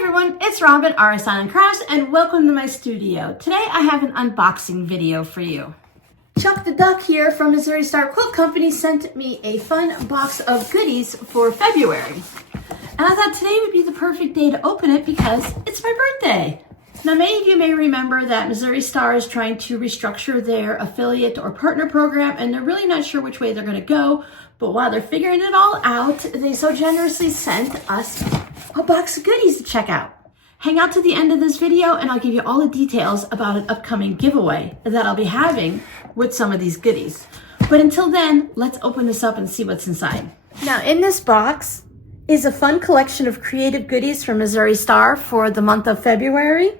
Everyone, it's Robin, RSI Crafts, and welcome to my studio. Today I have an unboxing video for you. Chuck the Duck here from Missouri Star Quilt Company sent me a fun box of goodies for February. And I thought today would be the perfect day to open it because it's my birthday. Now, many of you may remember that Missouri Star is trying to restructure their affiliate or partner program, and they're really not sure which way they're going to go. But while they're figuring it all out, they so generously sent us a box of goodies to check out. Hang out to the end of this video and I'll give you all the details about an upcoming giveaway that I'll be having with some of these goodies. But until then, let's open this up and see what's inside. Now, in this box is a fun collection of creative goodies from Missouri Star for the month of February,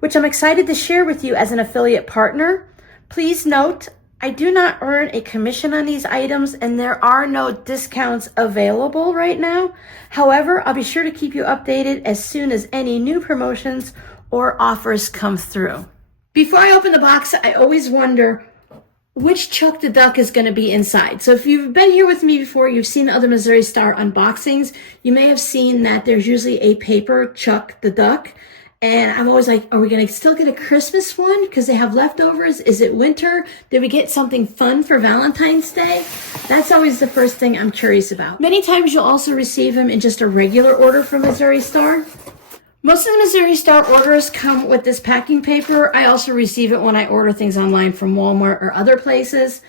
which I'm excited to share with you as an affiliate partner. Please note, I do not earn a commission on these items and there are no discounts available right now. However, I'll be sure to keep you updated as soon as any new promotions or offers come through. Before I open the box, I always wonder which Chuck the Duck is going to be inside. So if you've been here with me before, you've seen other Missouri Star unboxings, you may have seen that there's usually a paper Chuck the Duck. And I'm always like, are we going to still get a Christmas one because they have leftovers? Is it winter? Did we get something fun for Valentine's Day? That's always the first thing I'm curious about. Many times you'll also receive them in just a regular order from Missouri Star. Most of the Missouri Star orders come with this packing paper. I also receive it when I order things online from Walmart or other places.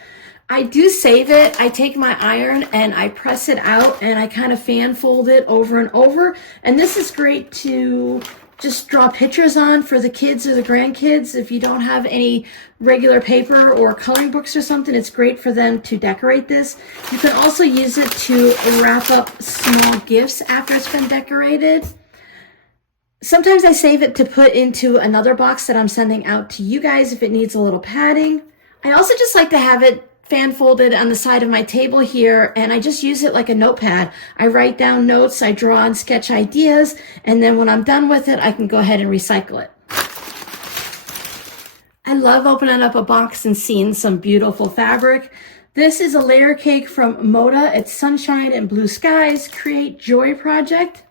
I do save it. I take my iron and I press it out and I kind of fan fold it over and over. And this is great to just draw pictures on for the kids or the grandkids. If you don't have any regular paper or coloring books or something, it's great for them to decorate this. You can also use it to wrap up small gifts after it's been decorated. Sometimes I save it to put into another box that I'm sending out to you guys if it needs a little padding. I also just like to have it fan folded on the side of my table here, and I just use it like a notepad. I write down notes, I draw and sketch ideas, and then when I'm done with it, I can go ahead and recycle it. I love opening up a box and seeing some beautiful fabric. This is a layer cake from Moda. It's Sunshine and Blue Skies Create Joy project.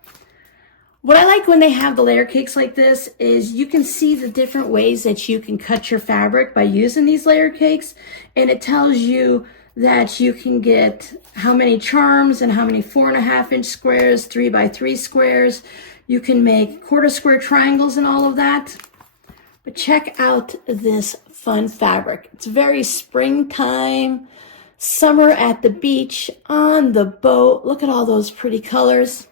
What I like when they have the layer cakes like this is you can see the different ways that you can cut your fabric by using these layer cakes. And it tells you that you can get how many charms and how many 4.5-inch squares, 3x3 squares. You can make quarter square triangles and all of that. But check out this fun fabric. It's very springtime, summer at the beach, on the boat. Look at all those pretty colors.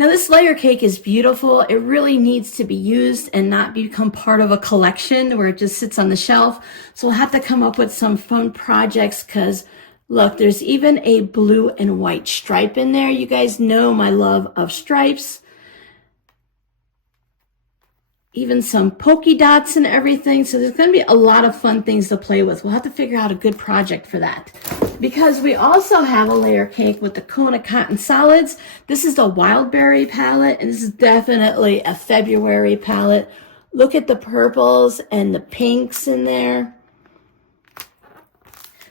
Now this layer cake is beautiful. It really needs to be used and not become part of a collection where it just sits on the shelf. So we'll have to come up with some fun projects because look, there's even a blue and white stripe in there. You guys know my love of stripes. Even some polka dots and everything. So there's going to be a lot of fun things to play with. We'll have to figure out a good project for that. Because we also have a layer cake with the Kona Cotton Solids. This is the Wild Berry palette, and this is definitely a February palette. Look at the purples and the pinks in there.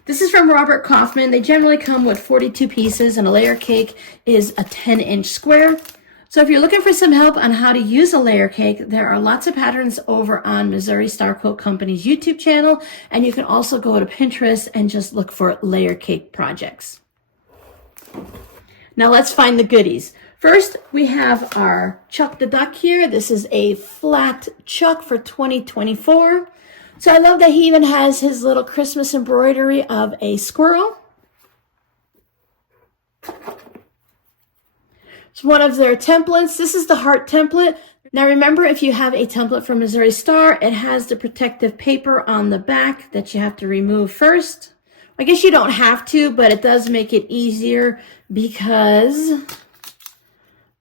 This is from Robert Kaufman. They generally come with 42 pieces, and a layer cake is a 10-inch square. So if you're looking for some help on how to use a layer cake, there are lots of patterns over on Missouri Star Quilt Company's YouTube channel, and you can also go to Pinterest and just look for layer cake projects. Now let's find the goodies. First, we have our Chuck the Duck here. This is a flat Chuck for 2024. So I love that he even has his little Christmas embroidery of a squirrel. It's one of their templates. This is the heart template. Now remember, if you have a template from Missouri Star, it has the protective paper on the back that you have to remove first. I guess you don't have to, but it does make it easier because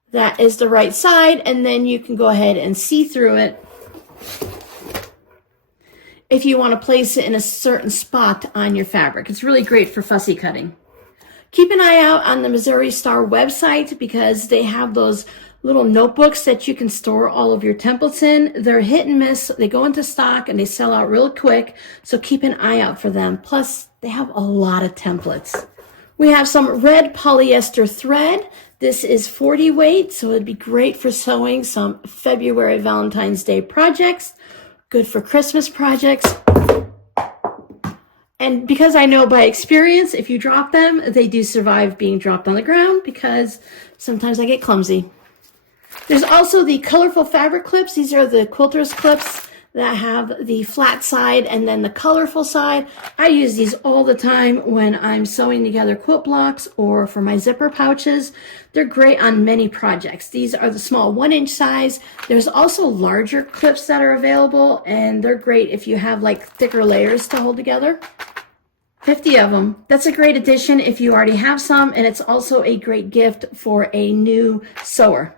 that is the right side, and then you can go ahead and see through it if you want to place it in a certain spot on your fabric. It's really great for fussy cutting. Keep an eye out on the Missouri Star website because they have those little notebooks that you can store all of your templates in. They're hit and miss. They go into stock and they sell out real quick. So keep an eye out for them. Plus, they have a lot of templates. We have some red polyester thread. This is 40 weight, so it'd be great for sewing some February Valentine's Day projects, good for Christmas projects. And because I know by experience, if you drop them, they do survive being dropped on the ground because sometimes I get clumsy. There's also the colorful fabric clips. These are the quilters clips that have the flat side and then the colorful side. I use these all the time when I'm sewing together quilt blocks or for my zipper pouches. They're great on many projects. These are the small 1-inch size. There's also larger clips that are available, and they're great if you have like thicker layers to hold together. 50 of them. That's a great addition if you already have some, and it's also a great gift for a new sewer.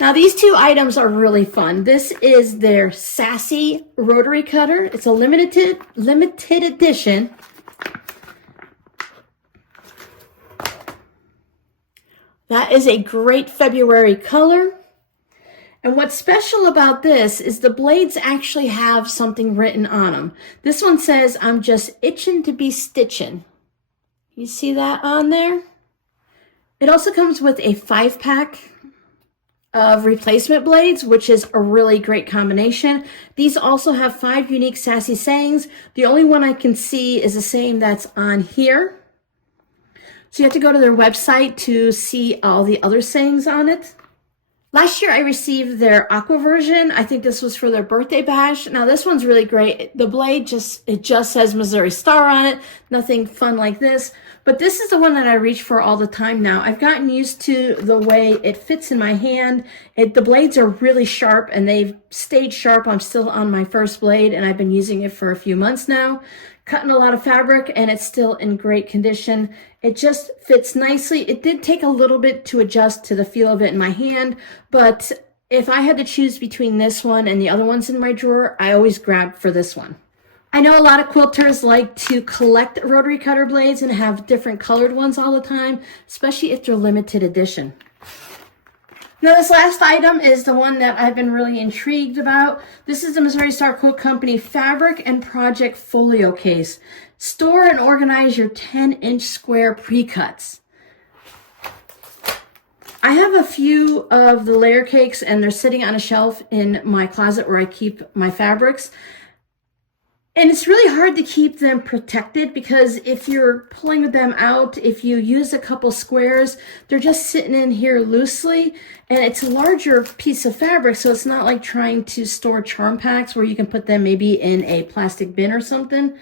Now these two items are really fun. This is their Sassy rotary cutter. It's a limited edition. That is a great February color. And what's special about this is the blades actually have something written on them. This one says, "I'm just itching to be stitching." You see that on there? It also comes with a 5-pack of replacement blades, which is a really great combination. These also have 5 unique Sassy sayings. The only one I can see is the saying that's on here. So you have to go to their website to see all the other sayings on it. Last year I received their aqua version. I think this was for their birthday bash. Now this one's really great. The blade just says Missouri Star on it. Nothing fun like this. But this is the one that I reach for all the time now. I've gotten used to the way it fits in my hand. The blades are really sharp and they've stayed sharp. I'm still on my first blade and I've been using it for a few months now. Cutting a lot of fabric and it's still in great condition. It just fits nicely. It did take a little bit to adjust to the feel of it in my hand, but if I had to choose between this one and the other ones in my drawer, I always grab for this one. I know a lot of quilters like to collect rotary cutter blades and have different colored ones all the time, especially if they're limited edition. Now this last item is the one that I've been really intrigued about. This is the Missouri Star Quilt Company Fabric and Project Folio Case. Store and organize your 10-inch square pre-cuts. I have a few of the layer cakes and they're sitting on a shelf in my closet where I keep my fabrics. And it's really hard to keep them protected because if you're pulling them out, if you use a couple squares, they're just sitting in here loosely. And it's a larger piece of fabric, so it's not like trying to store charm packs where you can put them maybe in a plastic bin or something.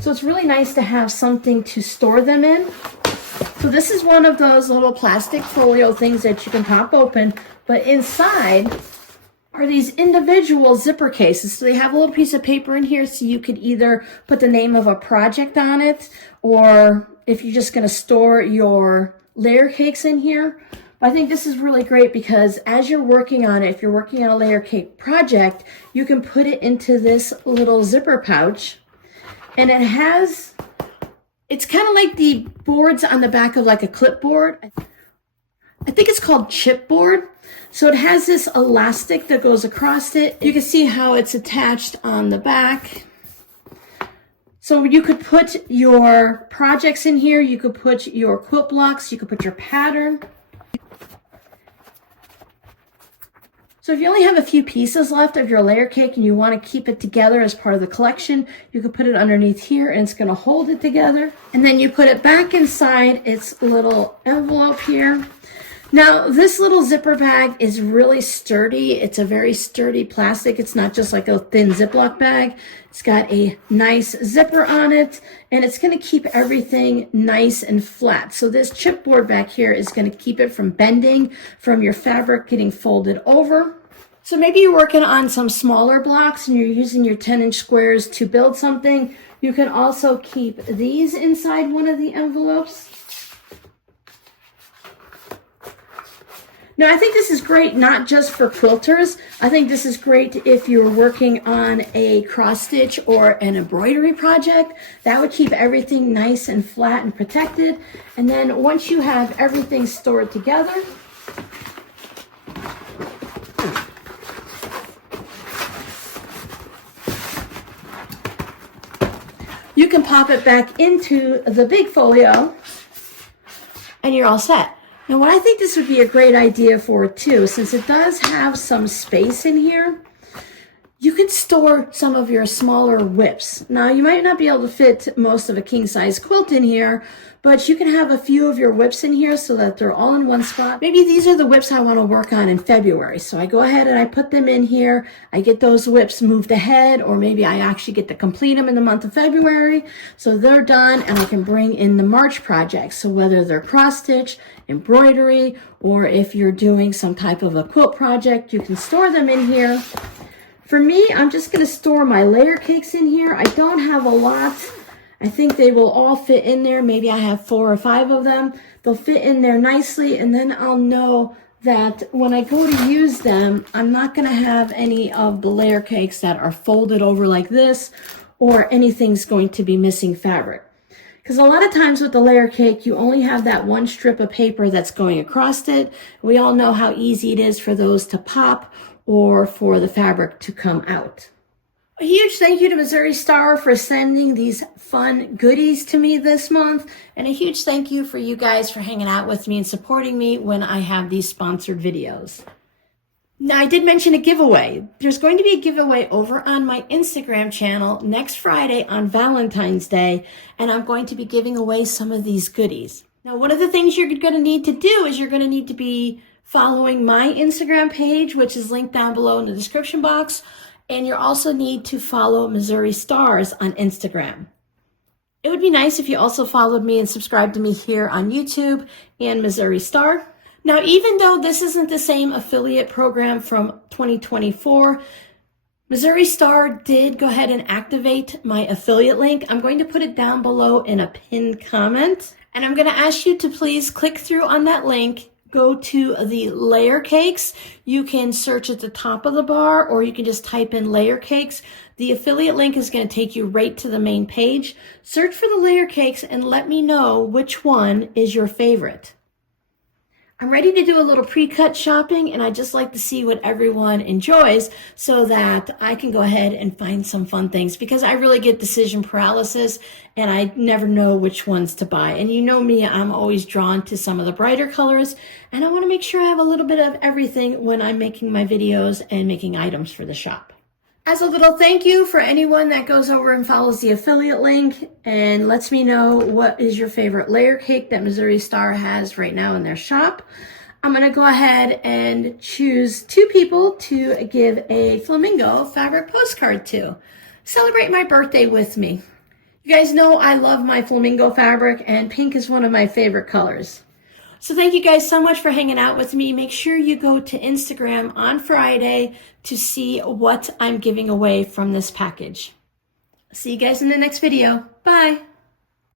So it's really nice to have something to store them in. So this is one of those little plastic folio things that you can pop open, but inside are these individual zipper cases. So they have a little piece of paper in here so you could either put the name of a project on it, or if you're just going to store your layer cakes in here. But I think this is really great because as you're working on it, if you're working on a layer cake project, you can put it into this little zipper pouch. And it's kind of like the boards on the back of like a clipboard. I think it's called chipboard. So it has this elastic that goes across it. You can see how it's attached on the back. So you could put your projects in here. You could put your quilt blocks. You could put your pattern. So if you only have a few pieces left of your layer cake and you want to keep it together as part of the collection, you can put it underneath here and it's going to hold it together. And then you put it back inside its little envelope here. Now, this little zipper bag is really sturdy. It's a very sturdy plastic. It's not just like a thin Ziploc bag. It's got a nice zipper on it, and it's going to keep everything nice and flat. So this chipboard back here is going to keep it from bending, from your fabric getting folded over. So maybe you're working on some smaller blocks and you're using your 10-inch squares to build something. You can also keep these inside one of the envelopes. Now, I think this is great not just for quilters. I think this is great if you're working on a cross stitch or an embroidery project. That would keep everything nice and flat and protected. And then once you have everything stored together, you can pop it back into the big folio and you're all set. Now, what I think this would be a great idea for too, since it does have some space in here, you could store some of your smaller whips. Now, you might not be able to fit most of a king-size quilt in here, but you can have a few of your whips in here so that they're all in one spot. Maybe these are the whips I want to work on in February. So I go ahead and I put them in here. I get those whips moved ahead, or maybe I actually get to complete them in the month of February. So they're done, and I can bring in the March projects. So whether they're cross-stitch, embroidery, or if you're doing some type of a quilt project, you can store them in here. For me, I'm just going to store my layer cakes in here. I don't have a lot. I think they will all fit in there. Maybe I have 4 or 5 of them. They'll fit in there nicely, and then I'll know that when I go to use them, I'm not going to have any of the layer cakes that are folded over like this, or anything's going to be missing fabric. Because a lot of times with the layer cake, you only have that one strip of paper that's going across it. We all know how easy it is for those to pop or for the fabric to come out. A huge thank you to Missouri Star for sending these fun goodies to me this month. And a huge thank you for you guys for hanging out with me and supporting me when I have these sponsored videos. Now, I did mention a giveaway. There's going to be a giveaway over on my Instagram channel next Friday on Valentine's Day, and I'm going to be giving away some of these goodies. Now, one of the things you're going to need to do is you're going to need to be following my Instagram page, which is linked down below in the description box. And you also need to follow Missouri Stars on Instagram. It would be nice if you also followed me and subscribed to me here on YouTube and Missouri Star. Now, even though this isn't the same affiliate program from 2024, Missouri Star did go ahead and activate my affiliate link. I'm going to put it down below in a pinned comment. And I'm going to ask you to please click through on that link. Go to the layer cakes. You can search at the top of the bar, or you can just type in layer cakes. The affiliate link is going to take you right to the main page. Search for the layer cakes and let me know which one is your favorite. I'm ready to do a little pre-cut shopping, and I just like to see what everyone enjoys so that I can go ahead and find some fun things, because I really get decision paralysis and I never know which ones to buy. And you know me, I'm always drawn to some of the brighter colors, and I want to make sure I have a little bit of everything when I'm making my videos and making items for the shop. As a little thank you for anyone that goes over and follows the affiliate link and lets me know what is your favorite layer cake that Missouri Star has right now in their shop, I'm going to go ahead and choose 2 people to give a flamingo fabric postcard to. Celebrate my birthday with me. You guys know I love my flamingo fabric, and pink is one of my favorite colors. So thank you guys so much for hanging out with me. Make sure you go to Instagram on Friday to see what I'm giving away from this package. See you guys in the next video. Bye.